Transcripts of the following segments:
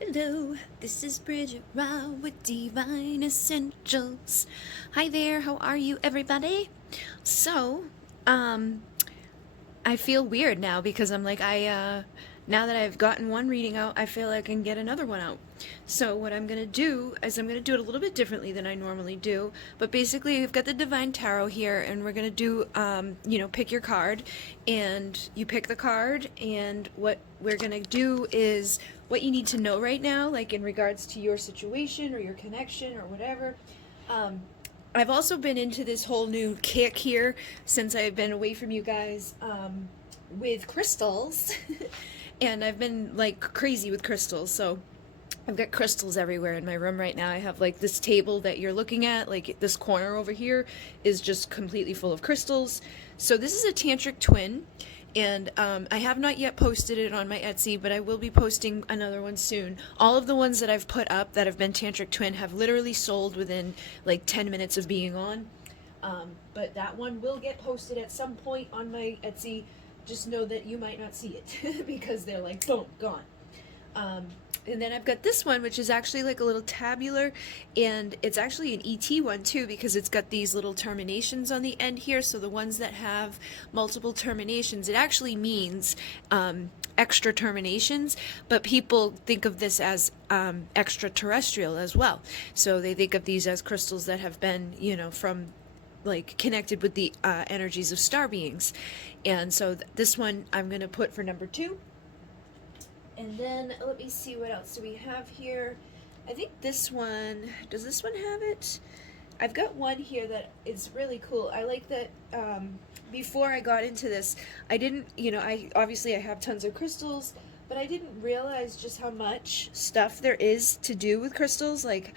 Hello, this is Bridget Raw with Divine Essentials. Hi there, how are you, everybody? So, um, I feel weird now because I'm like, now that I've gotten one reading out, I feel like I can get another one out. So what I'm going to do is I'm going to do it a little bit differently than I normally do. But basically, we've got the Divine Tarot here, and we're going to do, pick your card. And you pick the card, and what we're going to do is what you need to know right now, like in regards to your situation or your connection or whatever. I've also been into this whole new kick here since I've been away from you guys with crystals. And I've been like crazy with crystals. So I've got crystals everywhere in my room right now. I have like this table that you're looking at, like this corner over here is just completely full of crystals. So this is a tantric twin. And I have not yet posted it on my Etsy, but I will be posting another one soon. All of the ones that I've put up that have been tantric twin have literally sold within like 10 minutes of being on. But that one will get posted at some point on my Etsy. Just know that you might not see it because they're like, boom, gone. And then I've got this one, which is actually like a little tabular, and it's actually an ET one too because it's got these little terminations on the end here. So the ones that have multiple terminations, it actually means extra terminations, but people think of this as extraterrestrial as well. So they think of these as crystals that have been, from like connected with the energies of star beings. And so this one I'm going to put for number 2. And then let me see, what else do we have here? I think this one, does this one have it? I've got one here that is really cool. I like that before I got into this, I didn't, I have tons of crystals, but I didn't realize just how much stuff there is to do with crystals, like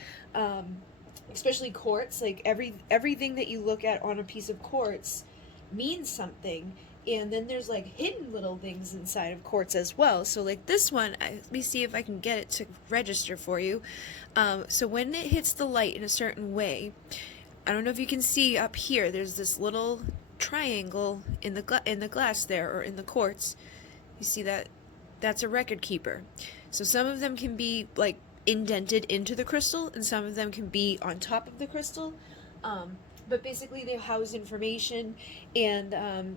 especially quartz. Like everything that you look at on a piece of quartz means something. And then there's like hidden little things inside of quartz as well. So like this one, let me see if I can get it to register for you. So when it hits the light in a certain way, I don't know if you can see up here, there's this little triangle in the glass there, or in the quartz. You see that? That's a record keeper. So some of them can be like indented into the crystal, and some of them can be on top of the crystal. But basically they house information, and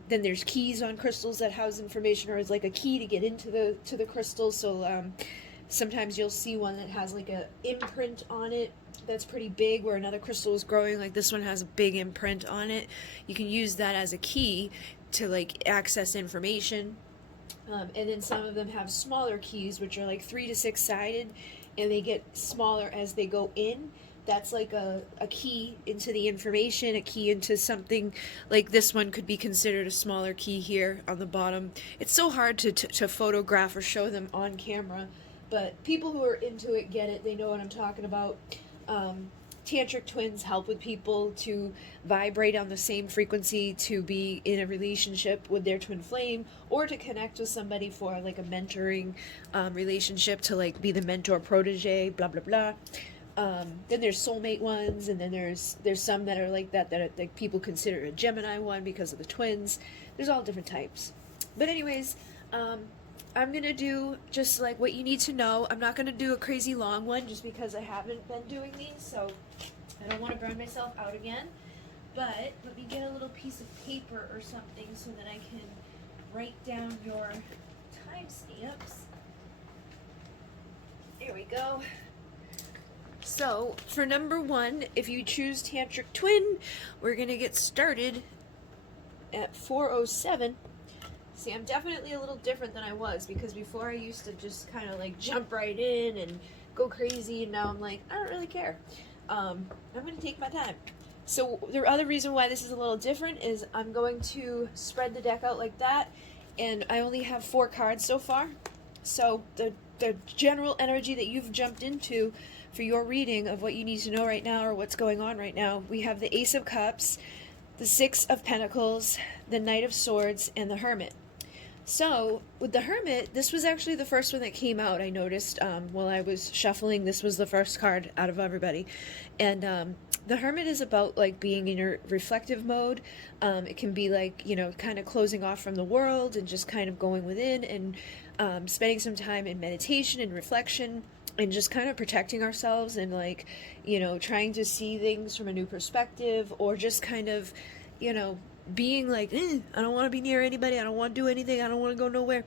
then there's keys on crystals that house information, or it's like a key to get into the crystal. So sometimes you'll see one that has like a imprint on it that's pretty big, where another crystal is growing. Like this one has a big imprint on it. You can use that as a key to like access information. And then some of them have smaller keys, which are like 3 to 6 sided, and they get smaller as they go in. That's like a key into the information, a key into something. Like this one could be considered a smaller key here on the bottom. It's so hard to photograph or show them on camera, but people who are into it get it. They know what I'm talking about. Tantric twins help with people to vibrate on the same frequency, to be in a relationship with their twin flame, or to connect with somebody for like a mentoring relationship, to like be the mentor protege, blah blah blah. Then there's soulmate ones, and then there's some that are like that are like people consider a Gemini one because of the twins. There's all different types. But anyways, I'm gonna do just like what you need to know. I'm not gonna do a crazy long one just because I haven't been doing these, so I don't want to burn myself out again. But let me get a little piece of paper or something so that I can write down your timestamps. There we go. So, for number 1, if you choose Tantric Twin, we're going to get started at 4:07. See, I'm definitely a little different than I was, because before I used to just kind of like jump right in and go crazy, and now I'm like, I don't really care. I'm going to take my time. So, the other reason why this is a little different is I'm going to spread the deck out like that, and I only have 4 cards so far. So, the general energy that you've jumped into for your reading of what you need to know right now, or what's going on right now, we have the Ace of Cups, the Six of Pentacles, the Knight of Swords, and the Hermit. So with the Hermit, this was actually the first one that came out. I noticed while I was shuffling, this was the first card out of everybody. And the Hermit is about like being in your reflective mode. It can be like, kind of closing off from the world and just kind of going within and spending some time in meditation and reflection. and just kind of protecting ourselves and like, you know, trying to see things from a new perspective, or just kind of, you know, being like, I don't want to be near anybody, I don't want to do anything, I don't want to go nowhere,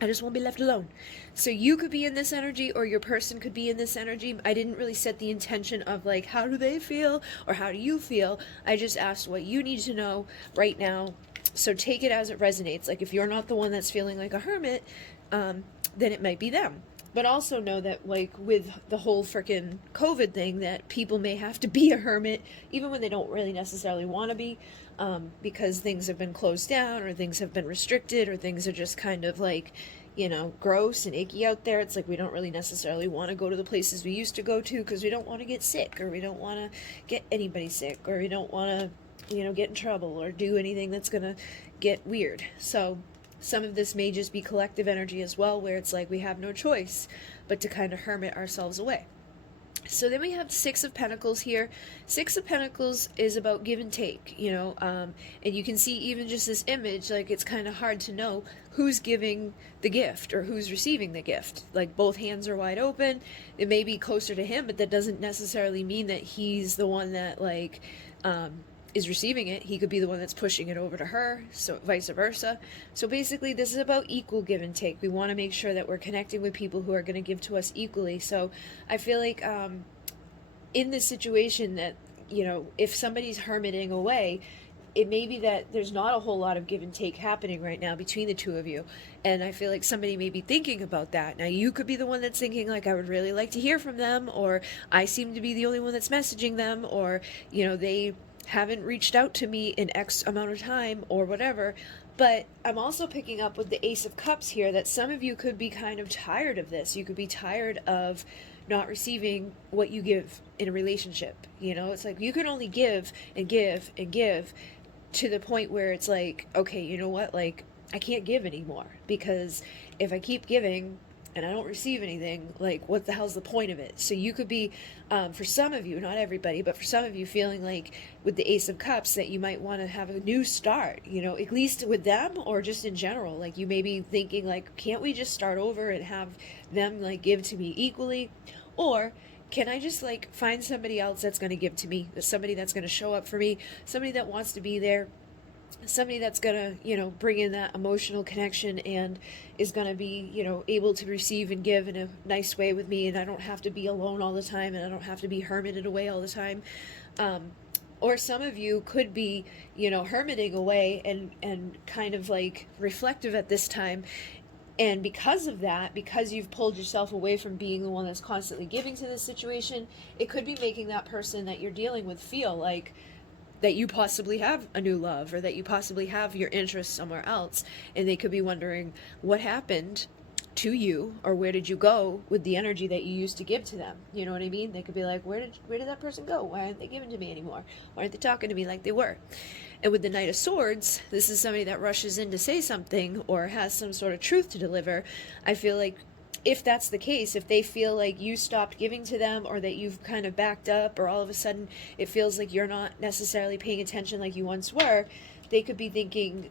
I just won't be left alone. So you could be in this energy, or your person could be in this energy. I didn't really set the intention of like, how do they feel or how do you feel? I just asked what you need to know right now. So take it as it resonates. Like if you're not the one that's feeling like a hermit, then it might be them. But also know that like with the whole freaking COVID thing, that people may have to be a hermit even when they don't really necessarily want to be, because things have been closed down, or things have been restricted, or things are just kind of like, you know, gross and icky out there. It's like we don't really necessarily want to go to the places we used to go to because we don't want to get sick, or we don't want to get anybody sick, or we don't want to, you know, get in trouble or do anything that's going to get weird. So some of this may just be collective energy as well, where it's like we have no choice but to kind of hermit ourselves away. So then we have Six of Pentacles here. Six of Pentacles is about give and take, you know, and you can see even just this image, like it's kind of hard to know who's giving the gift or who's receiving the gift. Like both hands are wide open. It may be closer to him, but that doesn't necessarily mean that he's the one that like is receiving it. He could be the one that's pushing it over to her, so vice versa. So basically this is about equal give and take. We want to make sure that we're connecting with people who are going to give to us equally. So I feel like in this situation that, you know, if somebody's hermiting away, it may be that there's not a whole lot of give and take happening right now between the two of you. And I feel like somebody may be thinking about that. Now you could be the one that's thinking like, I would really like to hear from them, or I seem to be the only one that's messaging them, or, you know, they haven't reached out to me in X amount of time or whatever. But I'm also picking up with the Ace of Cups here that some of you could be kind of tired of this. You could be tired of not receiving what you give in a relationship. You know, it's like you can only give and give and give to the point where it's like, okay, you know what, like I can't give anymore, because if I keep giving and I don't receive anything, like what the hell's the point of it? So you could be, for some of you, not everybody, but for some of you, feeling like with the Ace of Cups that you might want to have a new start, you know, at least with them, or just in general. Like you may be thinking like, can't we just start over and have them like give to me equally? Or can I just like find somebody else that's going to give to me, somebody that's going to show up for me, somebody that wants to be there, somebody that's gonna, you know, bring in that emotional connection and is gonna be, you know, able to receive and give in a nice way with me, and I don't have to be alone all the time, and I don't have to be hermited away all the time. Or some of you could be, you know, hermiting away and kind of like reflective at this time. And because of that, because you've pulled yourself away from being the one that's constantly giving to this situation, it could be making that person that you're dealing with feel like that you possibly have a new love, or that you possibly have your interest somewhere else, and they could be wondering what happened to you, or where did you go with the energy that you used to give to them. You know what I mean? They could be like, where did that person go? Why aren't they giving to me anymore? Why aren't they talking to me like they were? And with the Knight of Swords, this is somebody that rushes in to say something or has some sort of truth to deliver. I feel like if that's the case, if they feel like you stopped giving to them, or that you've kind of backed up, or all of a sudden it feels like you're not necessarily paying attention like you once were, they could be thinking,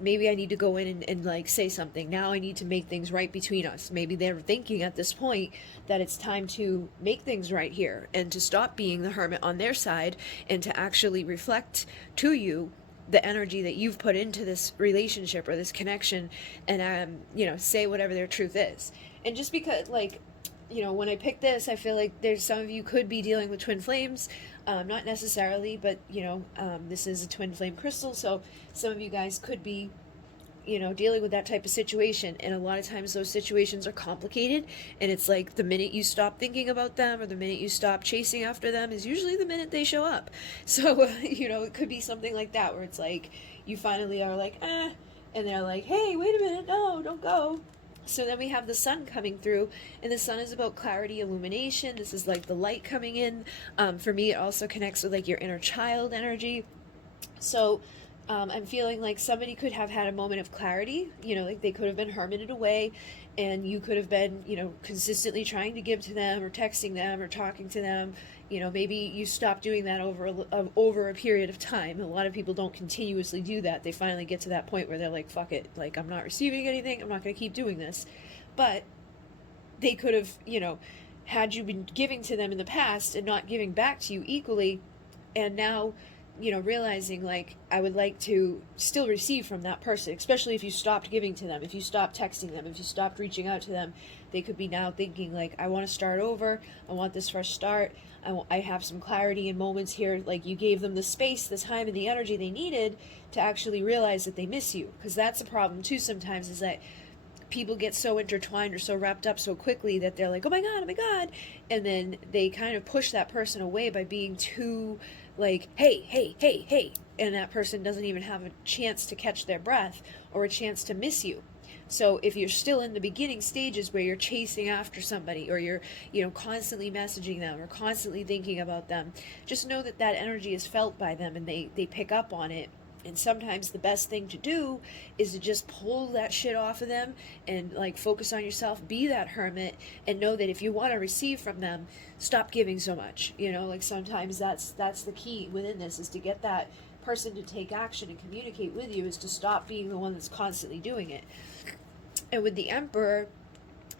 maybe I need to go in and like say something. Now I need to make things right between us. Maybe they're thinking at this point that it's time to make things right here, and to stop being the hermit on their side, and to actually reflect to you the energy that you've put into this relationship or this connection, and you know, say whatever their truth is. And just because, like, you know, when I picked this, I feel like there's some of you could be dealing with twin flames, not necessarily, but you know, this is a twin flame crystal, so some of you guys could be, you know, dealing with that type of situation. And a lot of times those situations are complicated, and it's like the minute you stop thinking about them, or the minute you stop chasing after them, is usually the minute they show up. So you know, it could be something like that, where it's like you finally are like, and they're like, hey, wait a minute, no, don't go. So then we have the sun coming through, and the sun is about clarity, illumination. This is like the light coming in. For me, it also connects with like your inner child energy. So I'm feeling like somebody could have had a moment of clarity, you know, like they could have been hermited away, and you could have been, you know, consistently trying to give to them, or texting them, or talking to them. You know, maybe you stopped doing that over a period of time. A lot of people don't continuously do that. They finally get to that point where they're like, fuck it, like I'm not receiving anything, I'm not going to keep doing this. But they could have, had you been giving to them in the past and not giving back to you equally, and now, realizing like, I would like to still receive from that person, especially if you stopped giving to them, if you stopped texting them, if you stopped reaching out to them. They could be now thinking like, I want to start over, I want this fresh start, I have some clarity in moments here. Like, you gave them the space, the time, and the energy they needed to actually realize that they miss you. Because that's a problem too sometimes, is that people get so intertwined or so wrapped up so quickly that they're like, oh my god, and then they kind of push that person away by being too like, hey, and that person doesn't even have a chance to catch their breath or a chance to miss you. So if you're still in the beginning stages where you're chasing after somebody, or you're, constantly messaging them or constantly thinking about them, just know that that energy is felt by them, and they pick up on it. And sometimes the best thing to do is to just pull that shit off of them and like focus on yourself, be that hermit, and know that if you want to receive from them, stop giving so much. Like, sometimes that's the key within this, is to get that person to take action and communicate with you, is to stop being the one that's constantly doing it. And with the Emperor,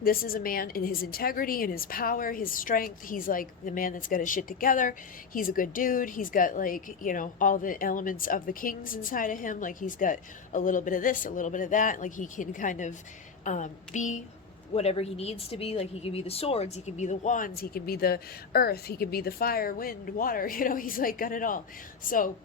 this is a man in his integrity and his power, his strength. He's like the man that's got his shit together. He's a good dude. He's got like, all the elements of the kings inside of him. Like, he's got a little bit of this, a little bit of that. Like, he can kind of be whatever he needs to be. Like, he can be the swords, he can be the wands, he can be the earth, he can be the fire, wind, water. He's like got it all. So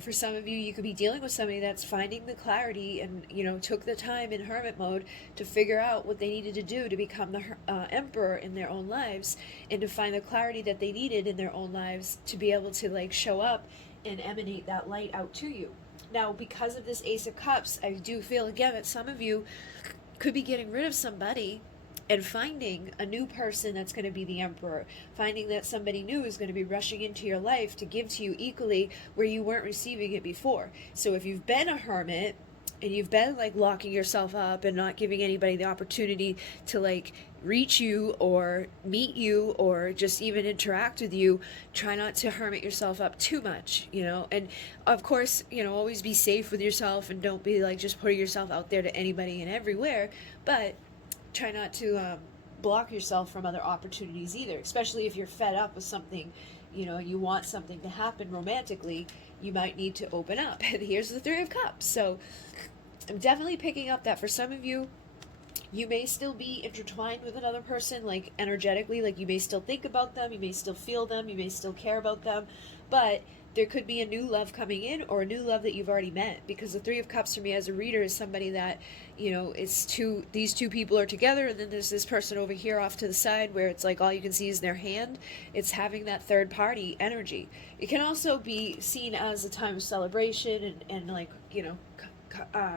for some of you, you could be dealing with somebody that's finding the clarity and, took the time in hermit mode to figure out what they needed to do to become the emperor in their own lives, and to find the clarity that they needed in their own lives to be able to like show up and emanate that light out to you. Now, because of this Ace of Cups, I do feel again that some of you could be getting rid of somebody and finding a new person that's going to be the emperor, finding that somebody new is going to be rushing into your life to give to you equally where you weren't receiving it before. So if you've been a hermit and you've been like locking yourself up and not giving anybody the opportunity to like reach you or meet you or just even interact with you, try not to hermit yourself up too much, and of course, always be safe with yourself, and don't be like just putting yourself out there to anybody and everywhere, but try not to block yourself from other opportunities either, especially if you're fed up with something, you want something to happen romantically, you might need to open up. And here's the Three of Cups. So I'm definitely picking up that for some of you, you may still be intertwined with another person, like energetically, like you may still think about them, you may still feel them, you may still care about them, but there could be a new love coming in, or a new love that you've already met. Because the Three of Cups for me as a reader is somebody that, it's these two people are together, and then there's this person over here off to the side where it's like all you can see is their hand. It's having that third party energy. It can also be seen as a time of celebration and like,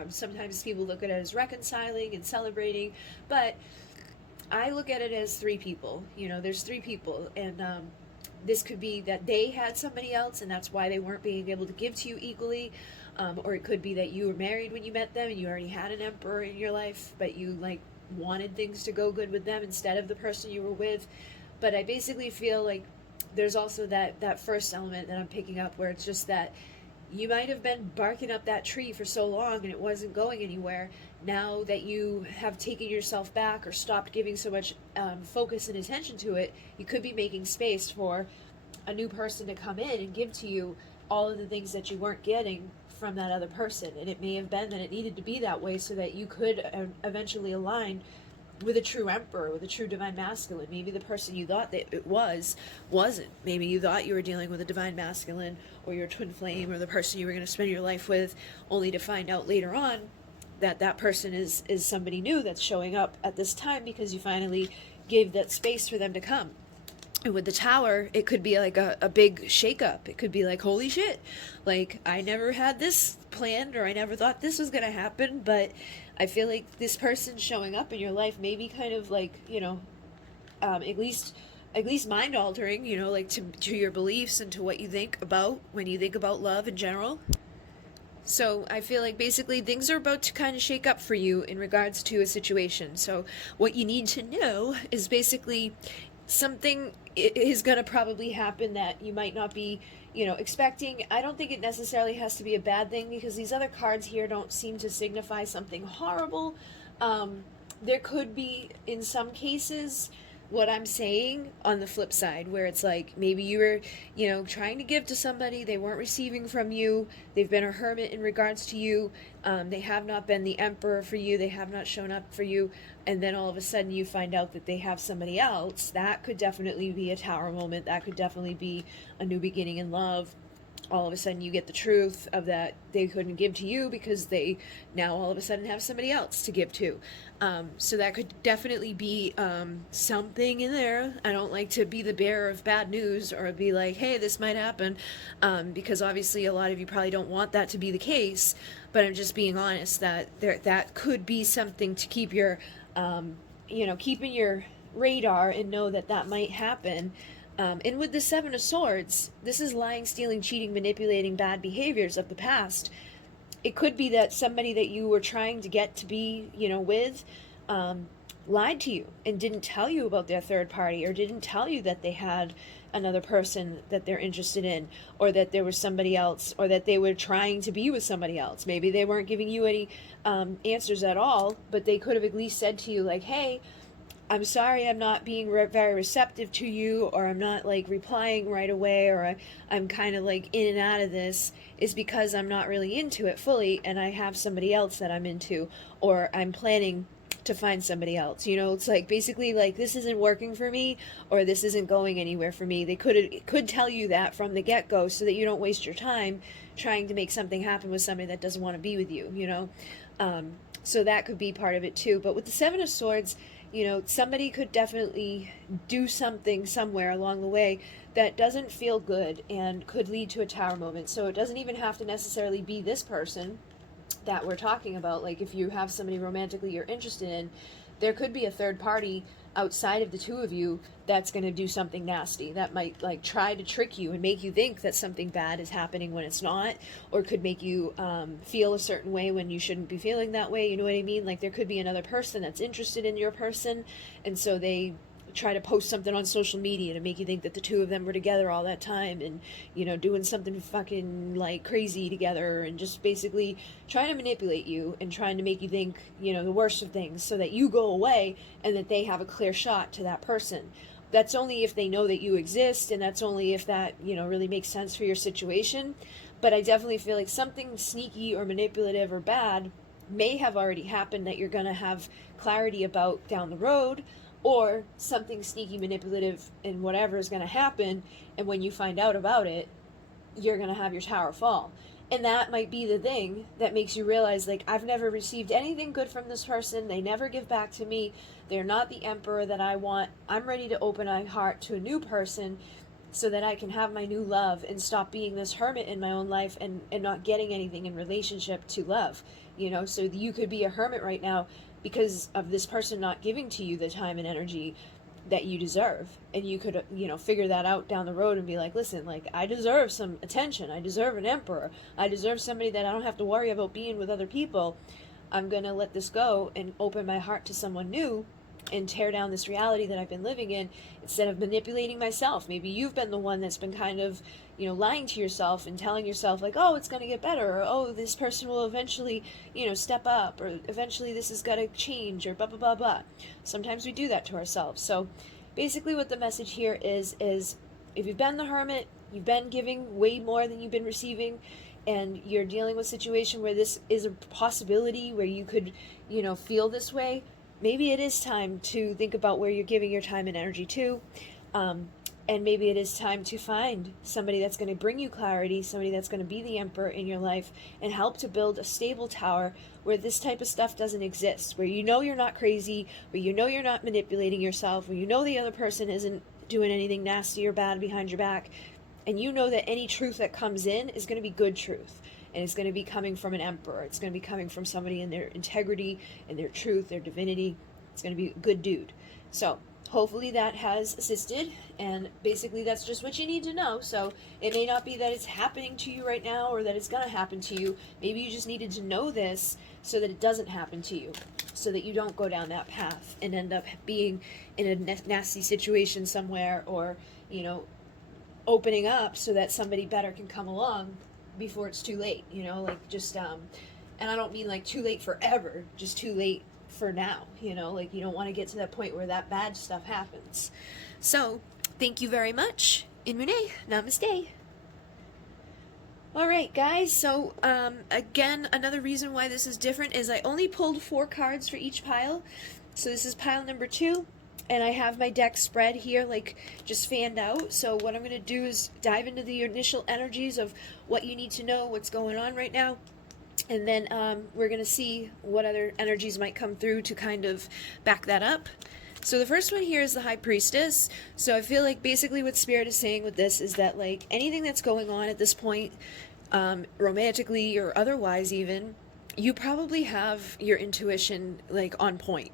sometimes people look at it as reconciling and celebrating, but I look at it as three people. There's three people, and this could be that they had somebody else and that's why they weren't being able to give to you equally, or it could be that you were married when you met them and you already had an emperor in your life, but you like wanted things to go good with them instead of the person you were with. But I basically feel like there's also that first element that I'm picking up, where it's just that you might have been barking up that tree for so long and it wasn't going anywhere. Now that you have taken yourself back or stopped giving so much focus and attention to it, you could be making space for a new person to come in and give to you all of the things that you weren't getting from that other person. And it may have been that it needed to be that way so that you could eventually align with a true emperor, with a true divine masculine. Maybe the person you thought that it wasn't. Maybe you thought you were dealing with a divine masculine or your twin flame or the person you were going to spend your life with, only to find out later on that that person is somebody new that's showing up at this time because you finally gave that space for them to come. And with the Tower, it could be like a big shakeup. It could be like, holy shit, like I never had this planned, or I never thought this was going to happen, but I feel like this person showing up in your life may be kind of like, at least mind altering, like to your beliefs and to what you think about when you think about love in general. So I feel like basically things are about to kind of shake up for you in regards to a situation. So what you need to know is basically something is going to probably happen that you might not be, expecting. I don't think it necessarily has to be a bad thing, because these other cards here don't seem to signify something horrible. there could be, in some cases, what I'm saying on the flip side, where it's like maybe you were, trying to give to somebody, they weren't receiving from you, they've been a hermit in regards to you, they have not been the emperor for you, they have not shown up for you, and then all of a sudden you find out that they have somebody else. That could definitely be a tower moment. That could definitely be a new beginning in love. All of a sudden you get the truth of that they couldn't give to you because they now all of a sudden have somebody else to give to. So that could definitely be something in there. I don't like to be the bearer of bad news or be like, hey, this might happen, because obviously a lot of you probably don't want that to be the case, but I'm just being honest that that could be something to keep your, keep in your radar and know that that might happen. And with the Seven of Swords, this is lying, stealing, cheating, manipulating, bad behaviors of the past. It could be that somebody that you were trying to get to be, with, lied to you and didn't tell you about their third party, or didn't tell you that they had another person that they're interested in, or that there was somebody else, or that they were trying to be with somebody else. Maybe they weren't giving you any answers at all, but they could have at least said to you, like, hey, I'm sorry I'm not being very receptive to you, or I'm not like replying right away, or I'm kind of like in and out of this, is because I'm not really into it fully and I have somebody else that I'm into, or I'm planning to find somebody else. It's like basically like this isn't working for me, or this isn't going anywhere for me. They could tell you that from the get-go so that you don't waste your time trying to make something happen with somebody that doesn't want to be with you, so that could be part of it too. But with the Seven of Swords, somebody could definitely do something somewhere along the way that doesn't feel good and could lead to a tower moment. So it doesn't even have to necessarily be this person that we're talking about. Like if you have somebody romantically you're interested in, there could be a third party outside of the two of you that's going to do something nasty, that might like try to trick you and make you think that something bad is happening when it's not, or could make you feel a certain way when you shouldn't be feeling that way. You know what I mean? Like there could be another person that's interested in your person, and so they try to post something on social media to make you think that the two of them were together all that time and doing something fucking like crazy together, and just basically trying to manipulate you and trying to make you think the worst of things so that you go away and that they have a clear shot to that person. That's only if they know that you exist, and that's only if that really makes sense for your situation. But I definitely feel like something sneaky or manipulative or bad may have already happened that you're going to have clarity about down the road, or something sneaky, manipulative, and whatever is going to happen, and when you find out about it, you're going to have your tower fall. And that might be the thing that makes you realize, like, I've never received anything good from this person, they never give back to me, they're not the emperor that I want, I'm ready to open my heart to a new person so that I can have my new love and stop being this hermit in my own life and not getting anything in relationship to love. So you could be a hermit right now because of this person not giving to you the time and energy that you deserve. And you could, figure that out down the road and be like, listen, like, I deserve some attention. I deserve an emperor. I deserve somebody that I don't have to worry about being with other people. I'm going to let this go and open my heart to someone new and tear down this reality that I've been living in, instead of manipulating myself. Maybe you've been the one that's been kind of, lying to yourself and telling yourself like, oh, it's going to get better, or oh, this person will eventually, step up, or eventually this is going to change, or blah, blah, blah, blah. Sometimes we do that to ourselves. So basically what the message here is if you've been the hermit, you've been giving way more than you've been receiving, and you're dealing with a situation where this is a possibility where you could, feel this way, maybe it is time to think about where you're giving your time and energy to. And maybe it is time to find somebody that's going to bring you clarity, somebody that's going to be the emperor in your life and help to build a stable tower where this type of stuff doesn't exist, where you're not crazy, where you're not manipulating yourself, where the other person isn't doing anything nasty or bad behind your back, and that any truth that comes in is going to be good truth. And it's going to be coming from an emperor. It's going to be coming from somebody in their integrity, and their truth, their divinity. It's going to be a good dude. So hopefully that has assisted, and basically that's just what you need to know. So it may not be that it's happening to you right now or that it's going to happen to you. Maybe you just needed to know this so that it doesn't happen to you, so that you don't go down that path and end up being in a nasty situation somewhere, or, opening up so that somebody better can come along before it's too late, and I don't mean like too late forever, just too late for now, you know, like you don't want to get to that point where that bad stuff happens. So, thank you very much. In Munay, namaste. All right, guys, so again, another reason why this is different is I only pulled 4 cards for each pile. So this is pile number 2, and I have my deck spread here, like, just fanned out. So what I'm going to do is dive into the initial energies of what you need to know, what's going on right now, and then we're going to see what other energies might come through to kind of back that up. So the first one here is the High Priestess. So I feel like basically what Spirit is saying with this is that, like, anything that's going on at this point, romantically or otherwise even, you probably have your intuition, like, on point.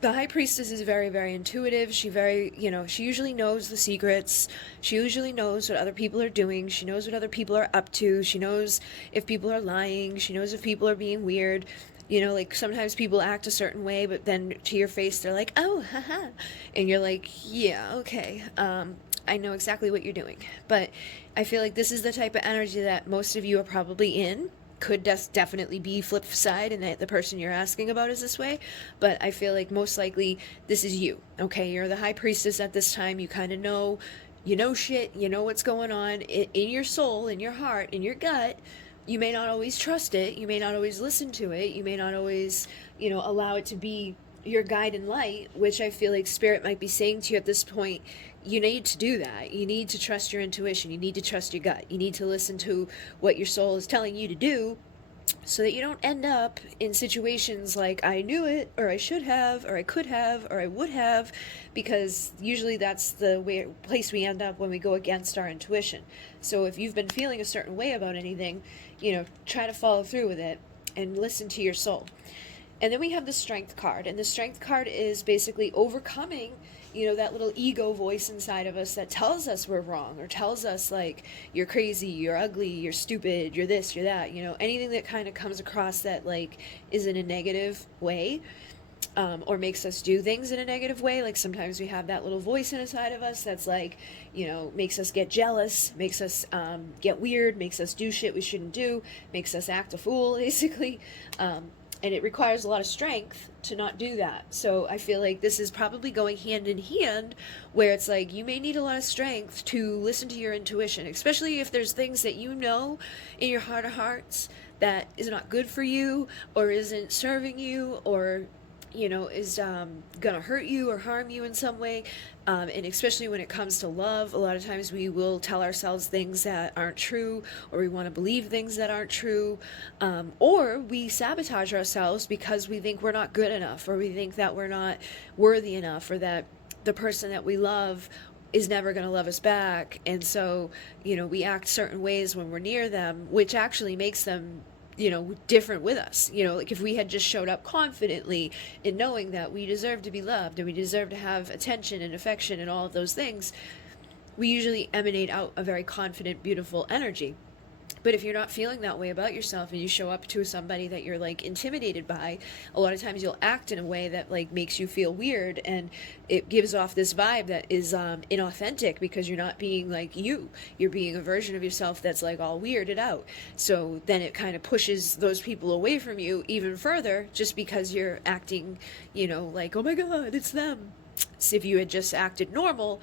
The High Priestess is very, very intuitive. She she usually knows the secrets. She usually knows what other people are doing. She knows what other people are up to. She knows if people are lying. She knows if people are being weird. You know, like, sometimes people act a certain way, but then to your face, they're like, oh, haha. And you're like, yeah, okay. I know exactly what you're doing. But I feel like this is the type of energy that most of you are probably in. Could definitely be flip side, and that the person you're asking about is this way. But I feel like most likely this is you, okay? You're the High Priestess at this time. You kind of know, you know shit, you know what's going on in your soul, in your heart, in your gut. You may not always trust it, you may not always listen to it, you may not always, allow it to be your guide and light, which I feel like Spirit might be saying to you at this point. You need to do that. You need to trust your intuition. You need to trust your gut. You need to listen to what your soul is telling you to do, so that you don't end up in situations like, I knew it, or I should have, or I could have, or I would have, because usually that's the place we end up when we go against our intuition. So if you've been feeling a certain way about anything, try to follow through with it and listen to your soul. And then we have the Strength card, and the Strength card is basically overcoming that little ego voice inside of us that tells us we're wrong, or tells us, like, you're crazy, you're ugly, you're stupid, you're this, you're that, anything that kind of comes across that, like, is in a negative way, or makes us do things in a negative way. Like, sometimes we have that little voice inside of us that's like, makes us get jealous, makes us get weird, makes us do shit we shouldn't do, makes us act a fool, basically. And it requires a lot of strength to not do that. So I feel like this is probably going hand in hand, where it's like you may need a lot of strength to listen to your intuition, especially if there's things that you know in your heart of hearts that is not good for you, or isn't serving you, or is gonna hurt you or harm you in some way. And especially when it comes to love, a lot of times we will tell ourselves things that aren't true, or we want to believe things that aren't true, or we sabotage ourselves because we think we're not good enough, or we think that we're not worthy enough, or that the person that we love is never going to love us back. And so, we act certain ways when we're near them, which actually makes them different with us. Like, if we had just showed up confidently in knowing that we deserve to be loved, and we deserve to have attention and affection and all of those things, we usually emanate out a very confident, beautiful energy. But if you're not feeling that way about yourself, and you show up to somebody that you're, like, intimidated by, a lot of times you'll act in a way that, like, makes you feel weird, and it gives off this vibe that is inauthentic, because you're not being like you're being a version of yourself that's, like, all weirded out. So then it kind of pushes those people away from you even further, just because you're acting like, oh my god, it's them. So if you had just acted normal,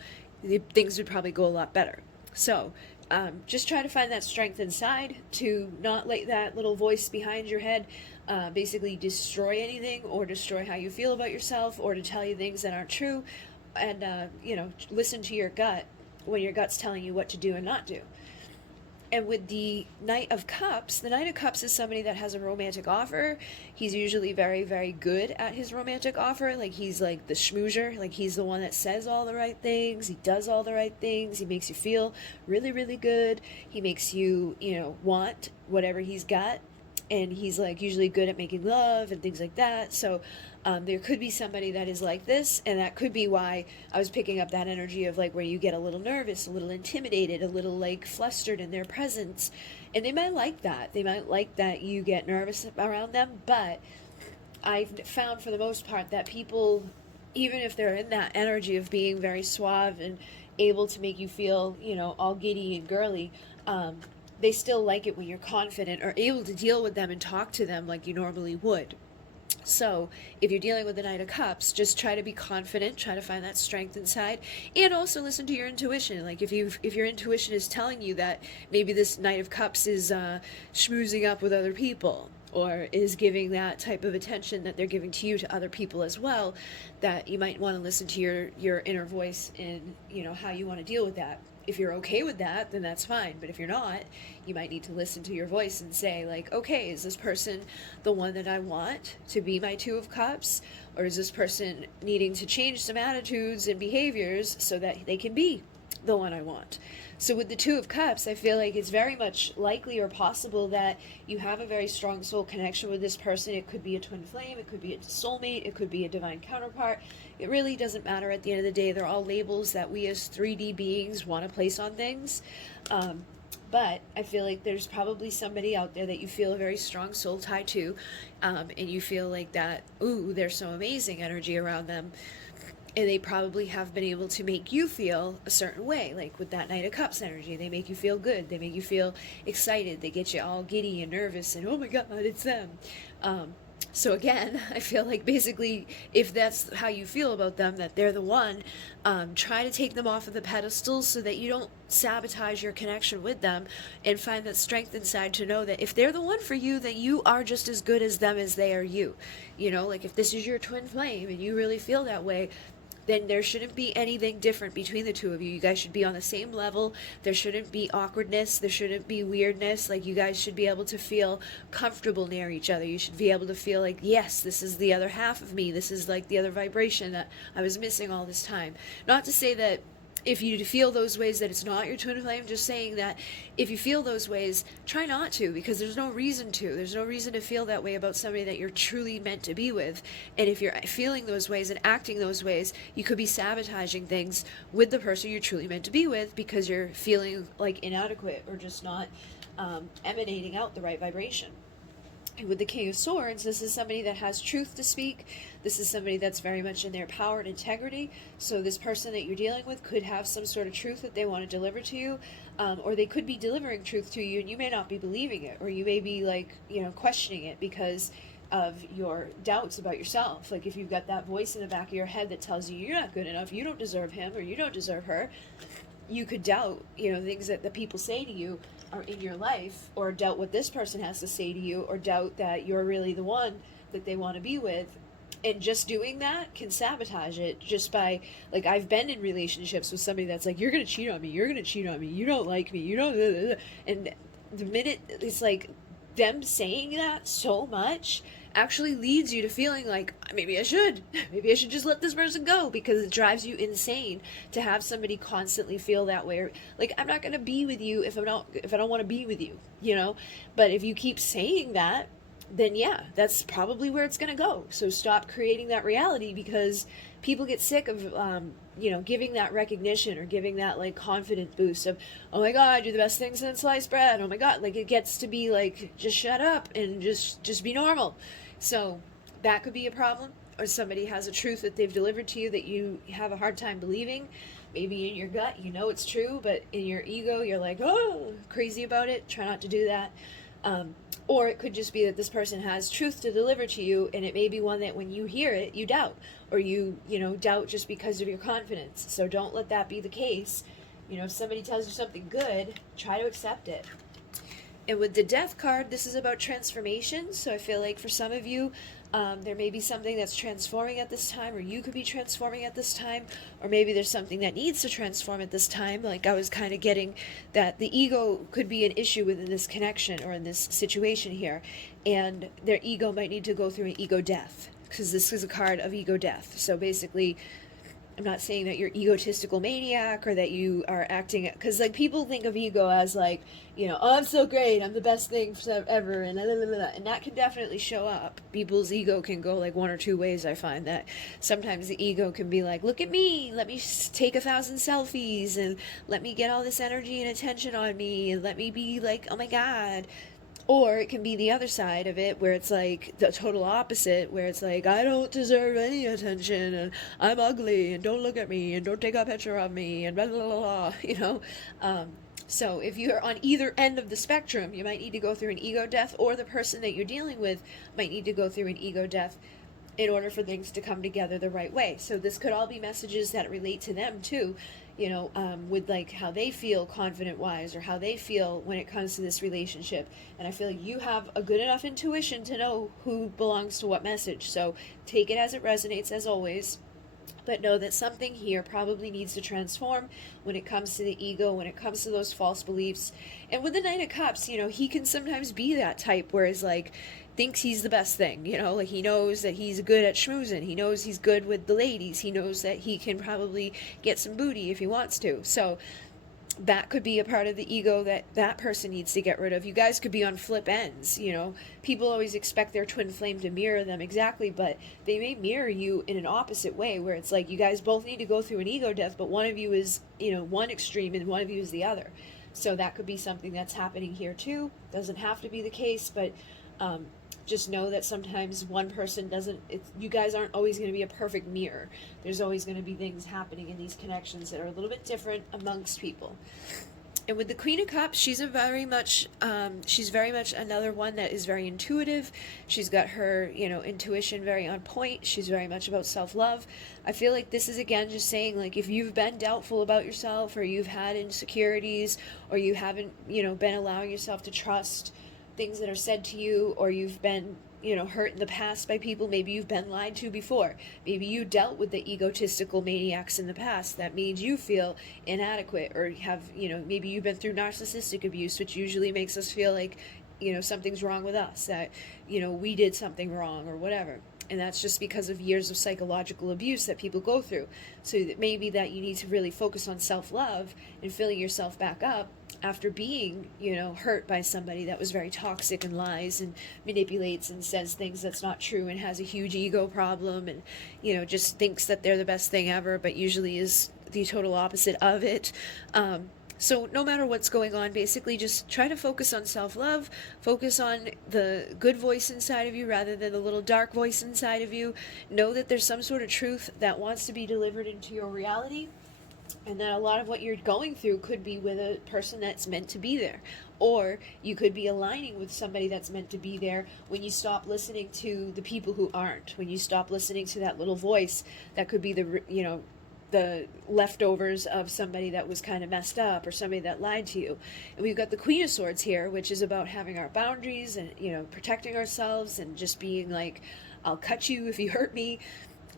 things would probably go a lot better. So just try to find that strength inside to not let that little voice behind your head basically destroy anything, or destroy how you feel about yourself, or to tell you things that aren't true. And listen to your gut when your gut's telling you what to do and not do. And with the Knight of Cups, the Knight of Cups is somebody that has a romantic offer. He's usually very, very good at his romantic offer. Like, he's like the schmoozer. Like, he's the one that says all the right things. He does all the right things. He makes you feel really, really good. He makes you, want whatever he's got. And he's, like, usually good at making love and things like that. So there could be somebody that is like this, and that could be why I was picking up that energy of, like, where you get a little nervous, a little intimidated, a little, like, flustered in their presence. And they might like that. They might like that you get nervous around them. But I've found, for the most part, that people, even if they're in that energy of being very suave and able to make you feel, all giddy and girly, they still like it when you're confident, or able to deal with them and talk to them like you normally would. So if you're dealing with the Knight of Cups, just try to be confident, try to find that strength inside, and also listen to your intuition. Like if your intuition is telling you that maybe this Knight of Cups is schmoozing up with other people, or is giving that type of attention that they're giving to you to other people as well, that you might want to listen to your inner voice and, you know, how you want to deal with that. If you're okay with that, then that's fine. But if you're not, you might need to listen to your voice and say, like, okay, is this person the one that I want to be my Two of Cups? Or is this person needing to change some attitudes and behaviors so that they can be the one I want? So with the Two of Cups, I feel like it's very much likely or possible that you have a very strong soul connection with this person. It could be a twin flame, it could be a soulmate, it could be a divine counterpart. It really doesn't matter at the end of the day. They're all labels that we as 3D beings want to place on things. But I feel like there's probably somebody out there that you feel a very strong soul tie to, and you feel like that, ooh, they're so amazing energy around them. And they probably have been able to make you feel a certain way, like with that Knight of Cups energy. They make you feel good. They make you feel excited. They get you all giddy and nervous and, oh my God, it's them. So again, I feel like basically if that's how you feel about them, that they're the one, try to take them off of the pedestal so that you don't sabotage your connection with them, and find that strength inside to know that if they're the one for you, that you are just as good as them as they are you. You know, like if this is your twin flame and you really feel that way, then there shouldn't be anything different between the two of you. You guys should be on the same level. There shouldn't be awkwardness. There shouldn't be weirdness. Like, you guys should be able to feel comfortable near each other. You should be able to feel like, yes, this is the other half of me. This is like the other vibration that I was missing all this time. Not to say that if you feel those ways that it's not your twin flame, just saying that if you feel those ways, try not to, because there's no reason to. There's no reason to feel that way about somebody that you're truly meant to be with. And if you're feeling those ways and acting those ways, you could be sabotaging things with the person you're truly meant to be with, because you're feeling like inadequate or just not emanating out the right vibration. And with the King of Swords, this is somebody that has truth to speak. This is somebody that's very much in their power and integrity. So this person that you're dealing with could have some sort of truth that they want to deliver to you, or they could be delivering truth to you and you may not be believing it, or you may be like, you know, questioning it because of your doubts about yourself. Like if you've got that voice in the back of your head that tells you you're not good enough, you don't deserve him, or you don't deserve her, you could doubt, you know, things that the people say to you are in your life, or doubt what this person has to say to you, or doubt that you're really the one that they want to be with. And just doing that can sabotage it, just by, like, I've been in relationships with somebody that's like, you're gonna cheat on me, you're gonna cheat on me, you don't like me, you don't, and the minute it's like them saying that so much actually leads you to feeling like, maybe I should just let this person go, because it drives you insane to have somebody constantly feel that way. Like, I'm not going to be with you if I don't want to be with you, you know? But if you keep saying that, then yeah, that's probably where it's going to go. So stop creating that reality, because people get sick of, you know, giving that recognition or giving that like confidence boost of, oh my God, you're the best thing since sliced bread. Oh my God. Like, it gets to be like, just shut up and just be normal. So that could be a problem. Or somebody has a truth that they've delivered to you that you have a hard time believing. Maybe in your gut, you know it's true, but in your ego, you're like, oh, crazy about it. Try not to do that. Or it could just be that this person has truth to deliver to you, and it may be one that when you hear it, you doubt, or you know, doubt just because of your confidence. So don't let that be the case. You know, if somebody tells you something good, try to accept it. And with the Death card, this is about transformation. So I feel like for some of you, there may be something that's transforming at this time, or you could be transforming at this time, or maybe there's something that needs to transform at this time. Like, I was kind of getting that the ego could be an issue within this connection or in this situation here, and their ego might need to go through an ego death, because this is a card of ego death. So basically, I'm not saying that you're egotistical maniac or that you are acting, because like people think of ego as like, you know, oh, I'm so great, I'm the best thing ever, and and that can definitely show up. People's ego can go like one or two ways. I find that sometimes the ego can be like, look at me, let me take 1,000 selfies, and let me get all this energy and attention on me, and let me be like, oh my God. Or it can be the other side of it, where it's like the total opposite, where it's like, I don't deserve any attention, and I'm ugly, and don't look at me, and don't take a picture of me, and blah, blah, blah, blah, you know? So if you're on either end of the spectrum, you might need to go through an ego death, or the person that you're dealing with might need to go through an ego death, in order for things to come together the right way. So this could all be messages that relate to them too, with like how they feel confident wise, or how they feel when it comes to this relationship. And I feel like you have a good enough intuition to know who belongs to what message. So take it as it resonates, as always. But know that something here probably needs to transform when it comes to the ego, when it comes to those false beliefs. And with the Knight of Cups, he can sometimes be that type where he's like, thinks he's the best thing, like he knows that he's good at schmoozing. He knows he's good with the ladies. He knows that he can probably get some booty if he wants to. So that could be a part of the ego that person needs to get rid of. You guys could be on flip ends. People always expect their twin flame to mirror them exactly, but they may mirror you in an opposite way, where it's like you guys both need to go through an ego death, but one of you is one extreme and one of you is the other. So that could be something that's happening here too. Doesn't have to be the case, but just know that sometimes one person you guys aren't always going to be a perfect mirror. There's always going to be things happening in these connections that are a little bit different amongst people. And with the Queen of Cups, she's very much another one that is very intuitive. She's got her, intuition very on point. She's very much about self-love. I feel like this is, again, just saying, like, if you've been doubtful about yourself, or you've had insecurities, or you haven't, been allowing yourself to trust things that are said to you, or you've been hurt in the past by people, maybe you've been lied to before, maybe you dealt with the egotistical maniacs in the past that made you feel inadequate, or have maybe you've been through narcissistic abuse, which usually makes us feel like something's wrong with us, that we did something wrong or whatever. And that's just because of years of psychological abuse that people go through. So that maybe that you need to really focus on self-love and filling yourself back up after being, hurt by somebody that was very toxic and lies and manipulates and says things that's not true and has a huge ego problem and, just thinks that they're the best thing ever, but usually is the total opposite of it. So no matter what's going on, basically just try to focus on self-love, focus on the good voice inside of you rather than the little dark voice inside of you. Know that there's some sort of truth that wants to be delivered into your reality, and that a lot of what you're going through could be with a person that's meant to be there. Or you could be aligning with somebody that's meant to be there when you stop listening to the people who aren't, when you stop listening to that little voice that could be the leftovers of somebody that was kind of messed up, or somebody that lied to you. And we've got the Queen of Swords here, which is about having our boundaries and protecting ourselves and just being like, I'll cut you if you hurt me.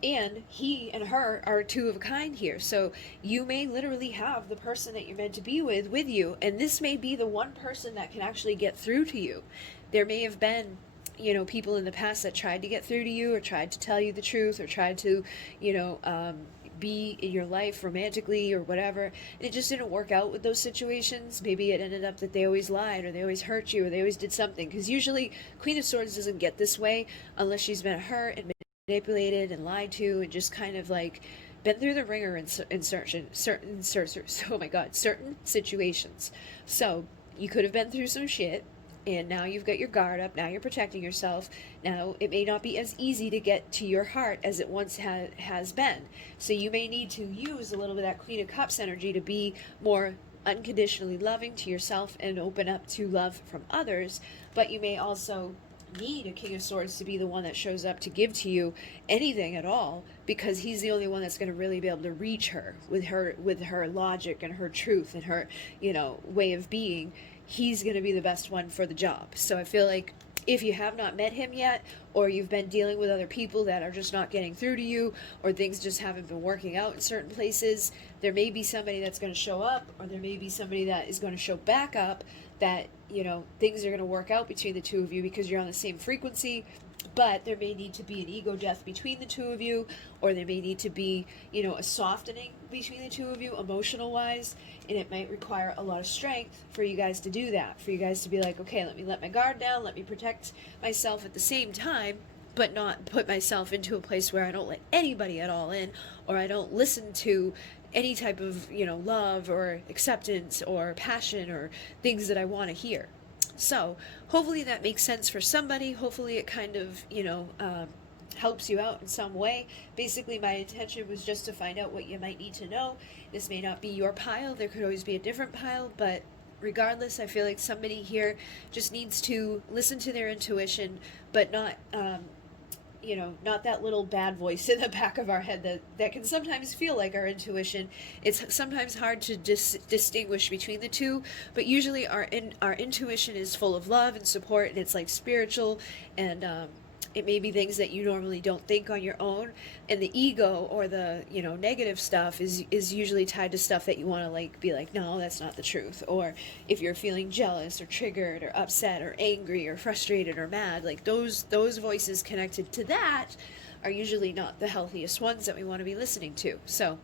And he and her are two of a kind here. So you may literally have the person that you're meant to be with you, and this may be the one person that can actually get through to you. There may have been people in the past that tried to get through to you, or tried to tell you the truth, or tried to be in your life romantically or whatever, and it just didn't work out with those situations. Maybe it ended up that they always lied, or they always hurt you, or they always did something, because usually Queen of Swords doesn't get this way unless she's been hurt and manipulated and lied to, and just kind of like been through the ringer in certain situations. So you could have been through some shit, and now you've got your guard up, now you're protecting yourself. Now it may not be as easy to get to your heart as it once has been. So you may need to use a little bit of that Queen of Cups energy to be more unconditionally loving to yourself and open up to love from others. But you may also need a King of Swords to be the one that shows up to give to you anything at all, because he's the only one that's going to really be able to reach her with her logic and her truth and her way of being. He's going to be the best one for the job. So I feel like if you have not met him yet, or you've been dealing with other people that are just not getting through to you, or things just haven't been working out in certain places, there may be somebody that's going to show up, or there may be somebody that is going to show back up, that things are going to work out between the two of you because you're on the same frequency. But there may need to be an ego death between the two of you, or there may need to be, a softening between the two of you, emotional wise, and it might require a lot of strength for you guys to do that, for you guys to be like, okay, let me let my guard down, let me protect myself at the same time, but not put myself into a place where I don't let anybody at all in, or I don't listen to any type of, love or acceptance or passion or things that I want to hear. So hopefully that makes sense for somebody. Hopefully it kind of, helps you out in some way. Basically, my intention was just to find out what you might need to know. This may not be your pile. There could always be a different pile, but regardless, I feel like somebody here just needs to listen to their intuition, but not not that little bad voice in the back of our head that can sometimes feel like our intuition. It's sometimes hard to distinguish between the two, but usually our intuition is full of love and support, and it's like spiritual, and it may be things that you normally don't think on your own, and the ego or the negative stuff is usually tied to stuff that you want to like be like, no, that's not the truth. Or if you're feeling jealous or triggered or upset or angry or frustrated or mad, like those voices connected to that are usually not the healthiest ones that we want to be listening to. So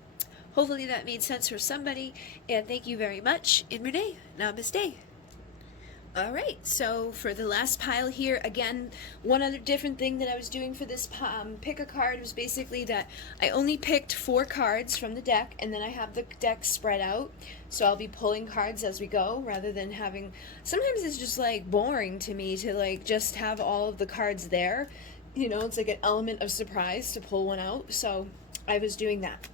hopefully that made sense for somebody, and thank you very much. In Munay, namaste. All right, so for the last pile here, again, one other different thing that I was doing for this pick a card was basically that I only picked 4 cards from the deck, and then I have the deck spread out, so I'll be pulling cards as we go, rather than having, sometimes it's just like boring to me to like just have all of the cards there, it's like an element of surprise to pull one out, so I was doing that.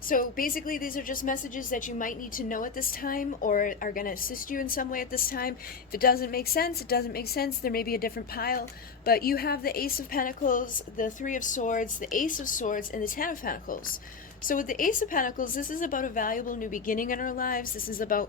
So basically these are just messages that you might need to know at this time, or are going to assist you in some way at this time. If it doesn't make sense, it doesn't make sense. There may be a different pile. But you have the Ace of Pentacles, the Three of Swords, the Ace of Swords, and the Ten of Pentacles. So with the Ace of Pentacles, this is about a valuable new beginning in our lives. This is about,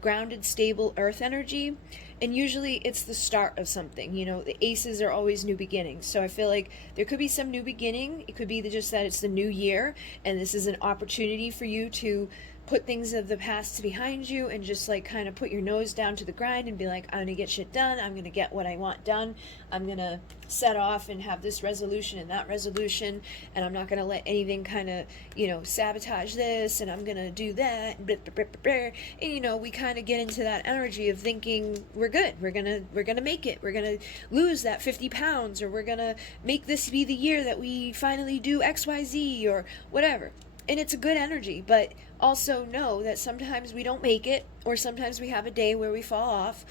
grounded, stable earth energy. And usually it's the start of something. The aces are always new beginnings. So I feel like there could be some new beginning. It could be just that it's the new year, and this is an opportunity for you to put things of the past behind you and just like kind of put your nose down to the grind and be like, I'm gonna get shit done. I'm gonna get what I want done. I'm gonna set off and have this resolution and that resolution, and I'm not gonna let anything kind of sabotage this, and I'm gonna do that, and we kind of get into that energy of thinking we're good, we're gonna make it, we're gonna lose that 50 pounds, or we're gonna make this be the year that we finally do XYZ or whatever. And it's a good energy, but also know that sometimes we don't make it, or sometimes we have a day where we fall off.